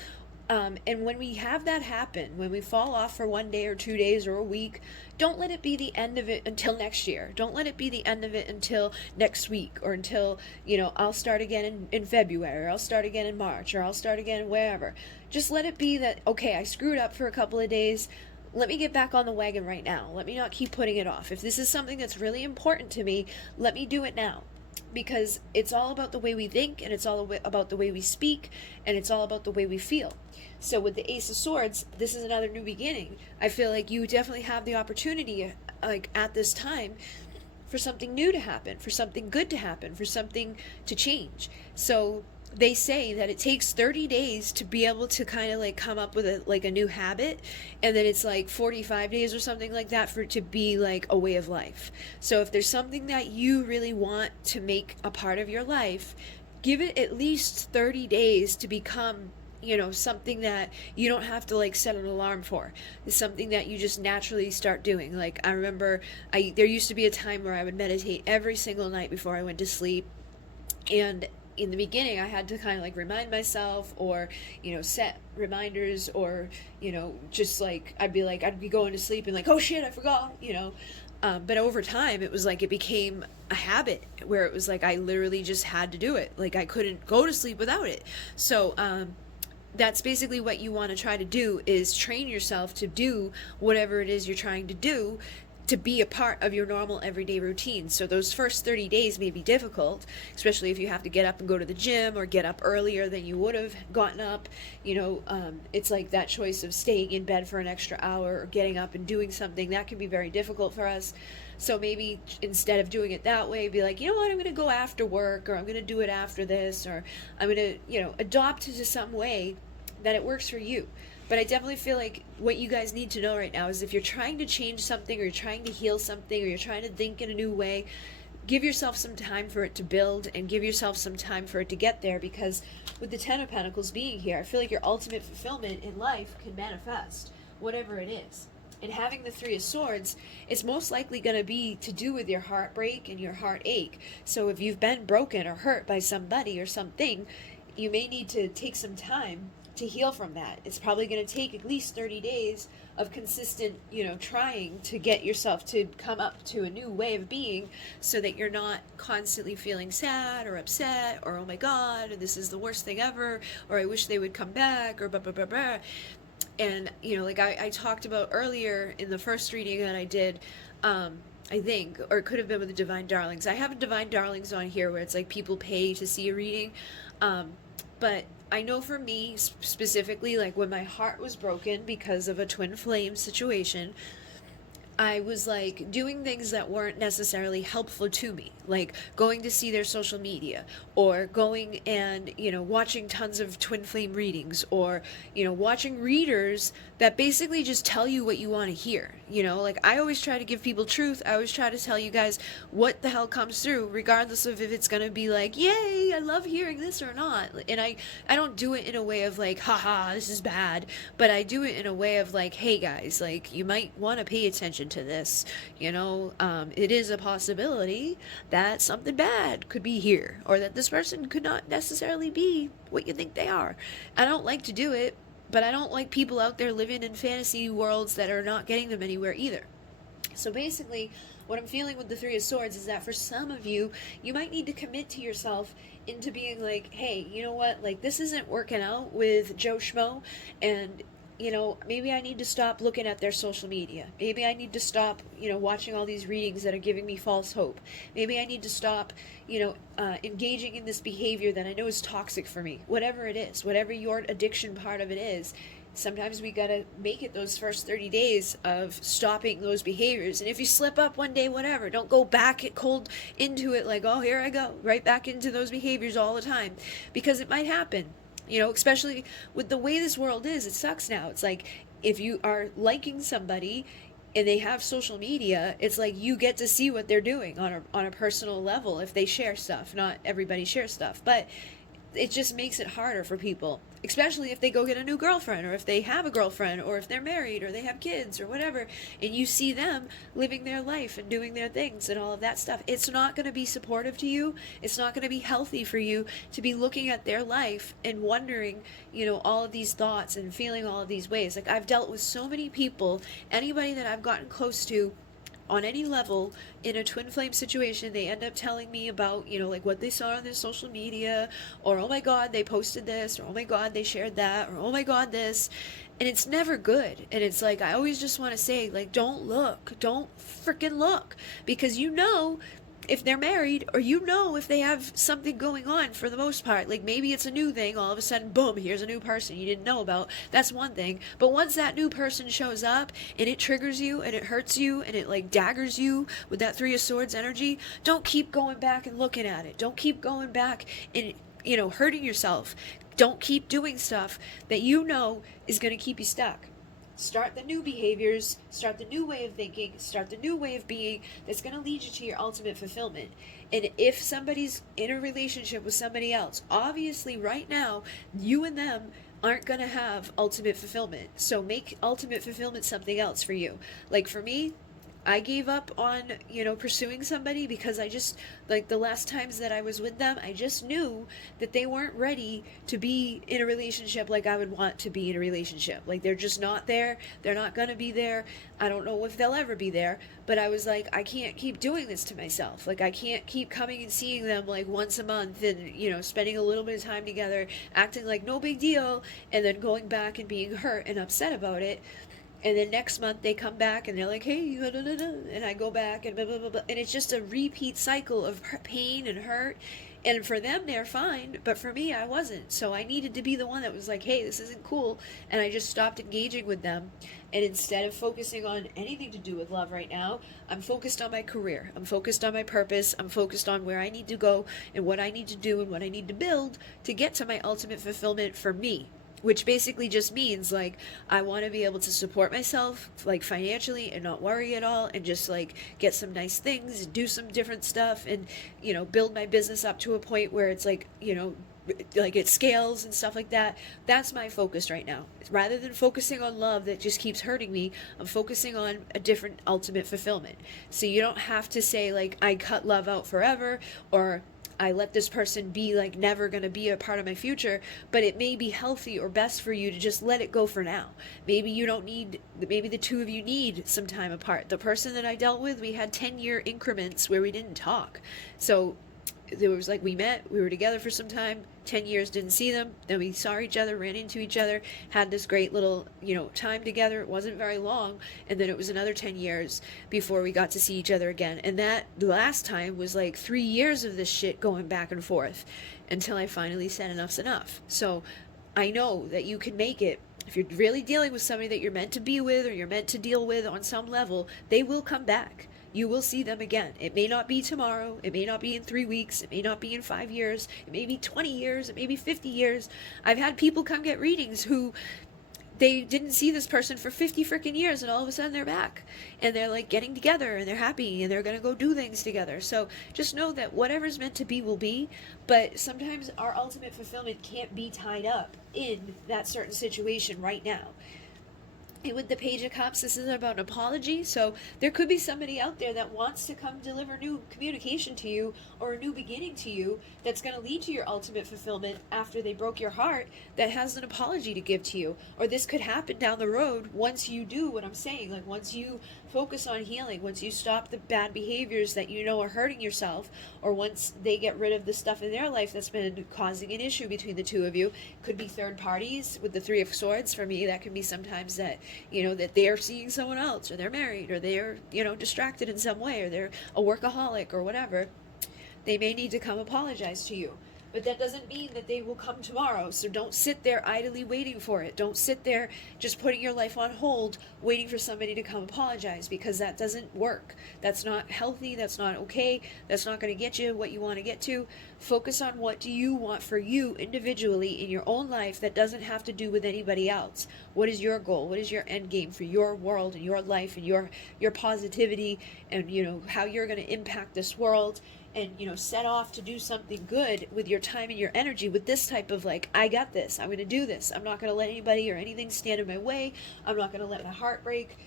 And when we have that happen, when we fall off for 1 day or 2 days or a week, don't let it be the end of it until next year. Don't let it be the end of it until next week, or until, I'll start again in February, or I'll start again in March, or I'll start again wherever. Just let it be that, okay, I screwed up for a couple of days. Let me get back on the wagon right now. Let me not keep putting it off. If this is something that's really important to me, let me do it now. Because it's all about the way we think, and it's all about the way we speak, and it's all about the way we feel. So with the Ace of Swords, this is another new beginning. I feel like you definitely have the opportunity, like at this time, for something new to happen, for something good to happen, for something to change. So they say that it takes 30 days to be able to kind of like come up with a new habit, and then it's like 45 days or something like that for it to be like a way of life. So if there's something that you really want to make a part of your life, give it at least 30 days to become something that you don't have to like set an alarm for. It's something that you just naturally start doing. Like I remember there used to be a time where I would meditate every single night before I went to sleep, and in the beginning I had to kind of like remind myself, or set reminders, or just like I'd be going to sleep and like, oh shit, I forgot, but over time it was like it became a habit where it was like I literally just had to do it. Like I couldn't go to sleep without it. So that's basically what you want to try to do, is train yourself to do whatever it is you're trying to do, to be a part of your normal everyday routine. So those first 30 days may be difficult, especially if you have to get up and go to the gym, or get up earlier than you would have gotten up. It's like that choice of staying in bed for an extra hour or getting up and doing something that can be very difficult for us. So maybe instead of doing it that way, be like, you know what, I'm going to go after work, or I'm going to do it after this, or I'm going to, adopt it to some way that it works for you. But I definitely feel like what you guys need to know right now is if you're trying to change something, or you're trying to heal something, or you're trying to think in a new way, give yourself some time for it to build, and give yourself some time for it to get there. Because with the Ten of Pentacles being here, I feel like your ultimate fulfillment in life can manifest, whatever it is. And having the Three of Swords, it's most likely going to be to do with your heartbreak and your heartache. So if you've been broken or hurt by somebody or something, you may need to take some time to heal from that. It's probably going to take at least 30 days of consistent, trying to get yourself to come up to a new way of being, so that you're not constantly feeling sad or upset, or oh my god, this is the worst thing ever, or I wish they would come back, or blah blah blah blah. And, you know, like I talked about earlier in the first reading that I did, I think, or it could have been with the Divine Darlings. I have a Divine Darlings on here where it's like people pay to see a reading. But I know for me specifically, like when my heart was broken because of a twin flame situation, I was like doing things that weren't necessarily helpful to me, like going to see their social media or going and, you know, watching tons of twin flame readings or, you know, watching readers that basically just tell you what you want to hear. You know, like I always try to give people truth. I always try to tell you guys what the hell comes through, regardless of if it's going to be like, yay, I love hearing this or not. And I don't do it in a way of like, haha, this is bad, but I do it in a way of like, hey guys, like you might want to pay attention to this. You know, it is a possibility that something bad could be here or that this person could not necessarily be what you think they are. I don't like to do it, but I don't like people out there living in fantasy worlds that are not getting them anywhere either. So basically, what I'm feeling with the Three of Swords is that for some of you, you might need to commit to yourself into being like, hey, you know what, like this isn't working out with Joe Schmo, and you know, maybe I need to stop looking at their social media. Maybe I need to stop, you know, watching all these readings that are giving me false hope. Maybe I need to stop, you know, engaging in this behavior that I know is toxic for me. Whatever it is, whatever your addiction part of it is, sometimes we gotta make it those first 30 days of stopping those behaviors. And if you slip up one day, whatever, don't go back cold into it like, oh, here I go, right back into those behaviors all the time, because it might happen. You know, especially with the way this world is, it sucks now. It's like if you are liking somebody and they have social media, it's like you get to see what they're doing on a personal level if they share stuff. Not everybody shares stuff, but it just makes it harder for people, especially if they go get a new girlfriend or if they have a girlfriend or if they're married or they have kids or whatever, and you see them living their life and doing their things and all of that stuff. It's not going to be supportive to you. It's not going to be healthy for you to be looking at their life and wondering, you know, all of these thoughts and feeling all of these ways. Like I've dealt with so many people, anybody that I've gotten close to on any level in a twin flame situation, they end up telling me about, you know, like what they saw on their social media, or oh my god, they posted this, or oh my god, they shared that, or oh my god, this. And it's never good. And it's like, I always just want to say, like, don't look, don't freaking look, because you know if they're married, or you know if they have something going on for the most part. Like maybe it's a new thing, all of a sudden, boom, here's a new person you didn't know about. That's one thing. But once that new person shows up and it triggers you and it hurts you and it like daggers you with that Three of Swords energy, don't keep going back and looking at it. Don't keep going back and, you know, hurting yourself. Don't keep doing stuff that you know is going to keep you stuck. Start the new behaviors, start the new way of thinking, start the new way of being that's going to lead you to your ultimate fulfillment. And if somebody's in a relationship with somebody else, obviously right now, you and them aren't going to have ultimate fulfillment. So make ultimate fulfillment something else for you. Like for me, I gave up on, you know, pursuing somebody because I just, like the last times that I was with them, I just knew that they weren't ready to be in a relationship like I would want to be in a relationship. Like they're just not there. They're not going to be there. I don't know if they'll ever be there, but I was like, I can't keep doing this to myself. Like I can't keep coming and seeing them like once a month and, you know, spending a little bit of time together, acting like no big deal, and then going back and being hurt and upset about it. And then next month they come back and they're like, hey, da, da, da, da, and I go back and blah, blah, blah, blah. And it's just a repeat cycle of pain and hurt. And for them, they're fine. But for me, I wasn't. So I needed to be the one that was like, hey, this isn't cool. And I just stopped engaging with them. And instead of focusing on anything to do with love right now, I'm focused on my career. I'm focused on my purpose. I'm focused on where I need to go and what I need to do and what I need to build to get to my ultimate fulfillment for me. Which basically just means like I want to be able to support myself like financially and not worry at all, and just like get some nice things and do some different stuff, and, you know, build my business up to a point where it's like, you know, like it scales and stuff like that. That's my focus right now. Rather than focusing on love that just keeps hurting me, I'm focusing on a different ultimate fulfillment. So you don't have to say like I cut love out forever, or I let this person be like never going to be a part of my future, but it may be healthy or best for you to just let it go for now. Maybe you don't need, maybe the two of you need some time apart. The person that I dealt with, we had 10-year increments where we didn't talk. So there was like, we met, we were together for some time, 10 years didn't see them, then we saw each other, ran into each other, had this great little, time together. It wasn't very long, and then it was another 10 years before we got to see each other again. And that last time was like 3 years of this shit going back and forth until I finally said enough's enough. So I know that you can make it. If you're really dealing with somebody that you're meant to be with or you're meant to deal with on some level, they will come back. You will see them again. It may not be tomorrow. It may not be in 3 weeks. It may not be in 5 years. It may be 20 years. It may be 50 years. I've had people come get readings who they didn't see this person for 50 freaking years, and all of a sudden they're back. And they're like getting together, and they're happy, and they're going to go do things together. So just know that whatever's meant to be will be, but sometimes our ultimate fulfillment can't be tied up in that certain situation right now. And with the Page of Cups, this isn't about an apology, so there could be somebody out there that wants to come deliver new communication to you or a new beginning to you that's going to lead to your ultimate fulfillment after they broke your heart, that has an apology to give to you. Or this could happen down the road once you do what I'm saying, like once you focus on healing, once you stop the bad behaviors that you know are hurting yourself, or once they get rid of the stuff in their life that's been causing an issue between the two of you. Could be third parties with the Three of Swords. For me, that can be sometimes that, that they're seeing someone else, or they're married, or they're, distracted in some way, or they're a workaholic or whatever. They may need to come apologize to you. But that doesn't mean that they will come tomorrow. So don't sit there idly waiting for it. Don't sit there just putting your life on hold, waiting for somebody to come apologize, because that doesn't work. That's not healthy. That's not okay. That's not going to get you what you want to get to. Focus on what do you want for you individually in your own life that doesn't have to do with anybody else. What is your goal? What is your end game for your world and your life and your positivity, and how you're going to impact this world? And set off to do something good with your time and your energy, with this type of like, I got this, I'm going to do this, I'm not going to let anybody or anything stand in my way, I'm not going to let my heartbreak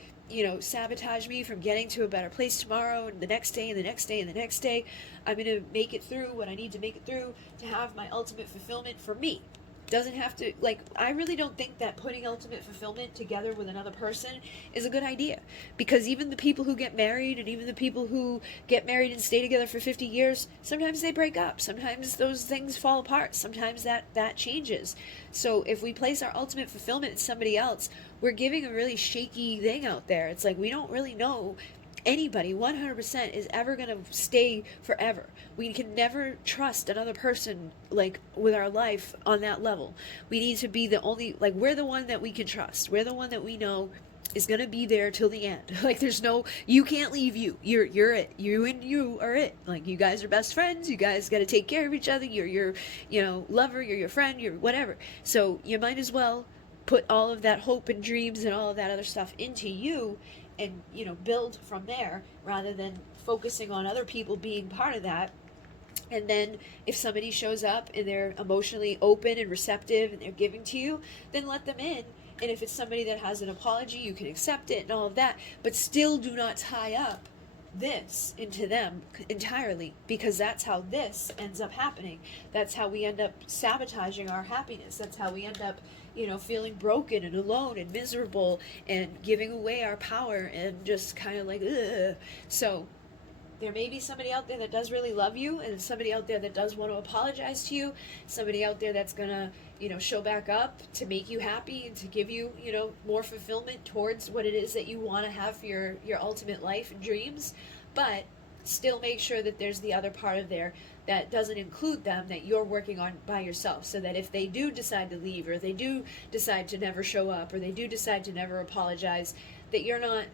sabotage me from getting to a better place tomorrow and the next day and the next day and the next day. I'm going to make it through what I need to make it through to have my ultimate fulfillment for me. Doesn't have to, I really don't think that putting ultimate fulfillment together with another person is a good idea, because even the people who get married, and even the people who get married and stay together for 50 years, sometimes they break up, sometimes those things fall apart, sometimes that changes. So if we place our ultimate fulfillment in somebody else, we're giving a really shaky thing out there. It's like we don't really know anybody 100% is ever going to stay forever. We can never trust another person with our life on that level. We need to be the only, we're the one that we can trust. We're the one that we know is going to be there till the end. There's no, you can't leave you. You're it. You and you are it. You guys are best friends. You guys got to take care of each other. You're your lover, you're your friend, you're whatever. So you might as well put all of that hope and dreams and all of that other stuff into you, and build from there, rather than focusing on other people being part of that. And then if somebody shows up and they're emotionally open and receptive and they're giving to you, then let them in. And if it's somebody that has an apology, you can accept it and all of that, but still do not tie up this into them entirely, because that's how this ends up happening. That's how we end up sabotaging our happiness. That's how we end up feeling broken and alone and miserable and giving away our power and just kind of ugh. So there may be somebody out there that does really love you, and somebody out there that does want to apologize to you, somebody out there that's gonna show back up to make you happy and to give you more fulfillment towards what it is that you want to have for your ultimate life and dreams. But still make sure that there's the other part of there that doesn't include them, that you're working on by yourself, so that if they do decide to leave, or they do decide to never show up, or they do decide to never apologize, that you're not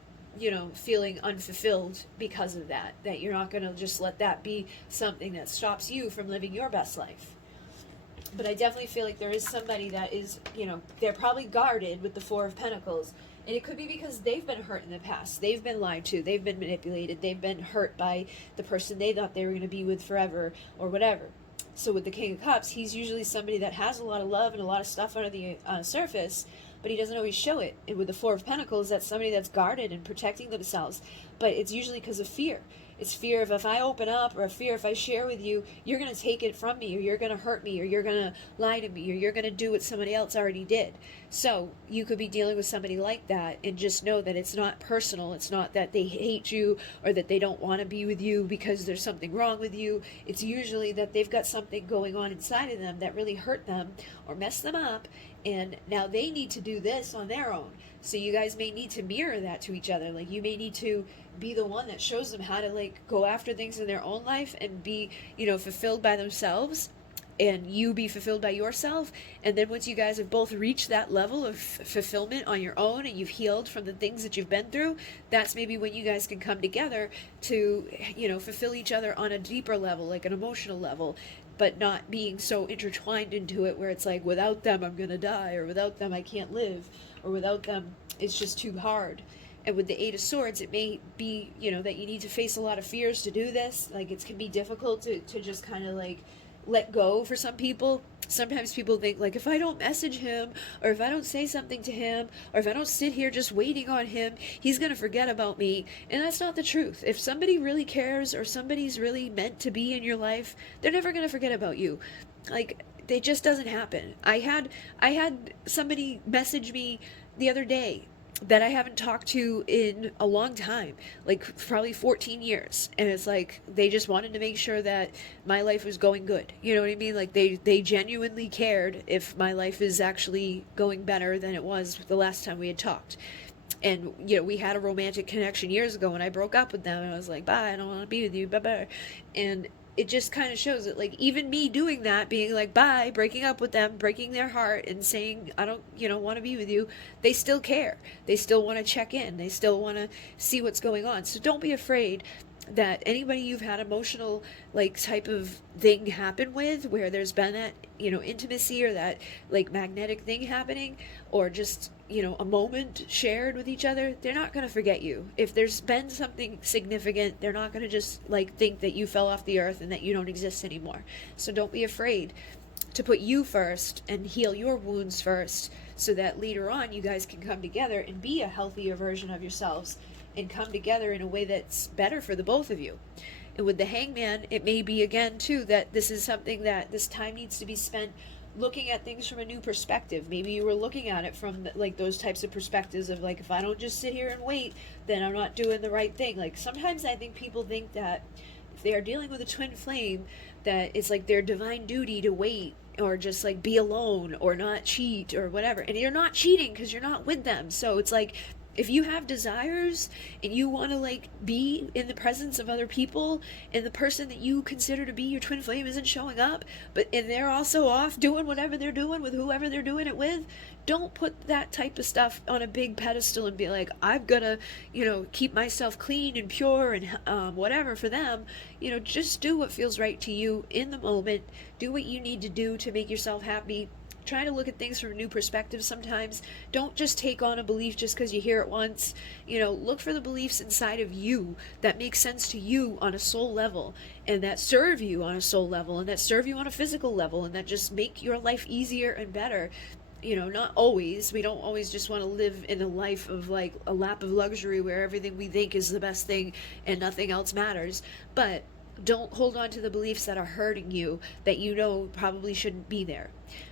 feeling unfulfilled because of that you're not going to just let that be something that stops you from living your best life. But I definitely feel like there is somebody that is, they're probably guarded with the Four of Pentacles. And it could be because they've been hurt in the past. They've been lied to. They've been manipulated. They've been hurt by the person they thought they were going to be with forever or whatever. So with the King of Cups, he's usually somebody that has a lot of love and a lot of stuff under the surface, but he doesn't always show it. And with the Four of Pentacles, that's somebody that's guarded and protecting themselves. But it's usually because of fear. It's fear of if I open up, or fear if I share with you, you're going to take it from me, or you're going to hurt me, or you're going to lie to me, or you're going to do what somebody else already did. So you could be dealing with somebody like that, and just know that it's not personal. It's not that they hate you or that they don't want to be with you because there's something wrong with you. It's usually that they've got something going on inside of them that really hurt them or messed them up, and now they need to do this on their own. So you guys may need to mirror that to each other. Like, you may need to be the one that shows them how to, like, go after things in their own life and be, you know, fulfilled by themselves, and you be fulfilled by yourself. And then once you guys have both reached that level of fulfillment on your own, and you've healed from the things that you've been through, that's maybe when you guys can come together to, you know, fulfill each other on a deeper level, like an emotional level, but not being so intertwined into it where it's like, without them I'm gonna die, or without them I can't live, or without them it's just too hard. And with the Eight of Swords, it may be, you know, that you need to face a lot of fears to do this. Like, it can be difficult to just kind of like let go for some people. Sometimes people think, like, if I don't message him, or if I don't say something to him, or if I don't sit here just waiting on him, he's going to forget about me. And that's not the truth. If somebody really cares, or somebody's really meant to be in your life, they're never going to forget about you. Like, it just doesn't happen. I had somebody message me the other day that I haven't talked to in a long time, like probably 14 years. And it's like, they just wanted to make sure that my life was going good. You know what I mean? Like, they genuinely cared if my life is actually going better than it was the last time we had talked. And, you know, we had a romantic connection years ago, and I broke up with them, and I was like, bye, I don't want to be with you, bye-bye. And it just kind of shows that, like, even me doing that, being like, bye, breaking up with them, breaking their heart, and saying, I don't, you know, want to be with you, they still care. They still want to check in. They still want to see what's going on. So don't be afraid that anybody you've had emotional, like, type of thing happen with, where there's been that, you know, intimacy, or that, like, magnetic thing happening, or just, you know, a moment shared with each other, they're not going to forget you. If there's been something significant, they're not going to just, like, think that you fell off the earth and that you don't exist anymore. So don't be afraid to put you first and heal your wounds first, so that later on you guys can come together and be a healthier version of yourselves, and come together in a way that's better for the both of you. And with the Hangman, it may be, again, too, that this is something that this time needs to be spent looking at things from a new perspective. Maybe you were looking at it from, like, those types of perspectives of, like, if I don't just sit here and wait, then I'm not doing the right thing. Like, sometimes I think people think that if they are dealing with a twin flame, that it's like their divine duty to wait, or just, like, be alone, or not cheat, or whatever. And you're not cheating because you're not with them. So it's like, if you have desires and you want to, like, be in the presence of other people, and the person that you consider to be your twin flame isn't showing up, and they're also off doing whatever they're doing with whoever they're doing it with, don't put that type of stuff on a big pedestal and be like, I've got to, you know, keep myself clean and pure and whatever for them. You know, just do what feels right to you in the moment. Do what you need to do to make yourself happy. Try to look at things from a new perspective sometimes. Don't just take on a belief just because you hear it once. You know, look for the beliefs inside of you that make sense to you on a soul level, and that serve you on a soul level, and that serve you on a physical level, and that just make your life easier and better. You know, not always. We don't always just want to live in a life of, like, a lap of luxury where everything we think is the best thing and nothing else matters. But don't hold on to the beliefs that are hurting you, that you know probably shouldn't be there.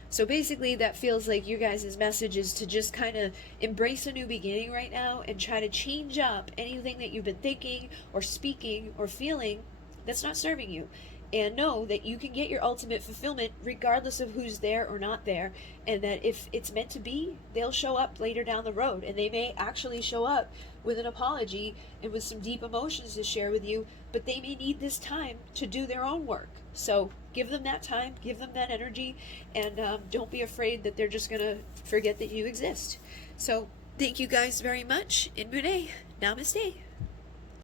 So basically, that feels like your guys' message is to just kind of embrace a new beginning right now, and try to change up anything that you've been thinking or speaking or feeling that's not serving you. And know that you can get your ultimate fulfillment regardless of who's there or not there, and that if it's meant to be, they'll show up later down the road, and they may actually show up with an apology and with some deep emotions to share with you, but they may need this time to do their own work. So give them that time, give them that energy, and don't be afraid that they're just going to forget that you exist. So thank you guys very much, and Munay, namaste.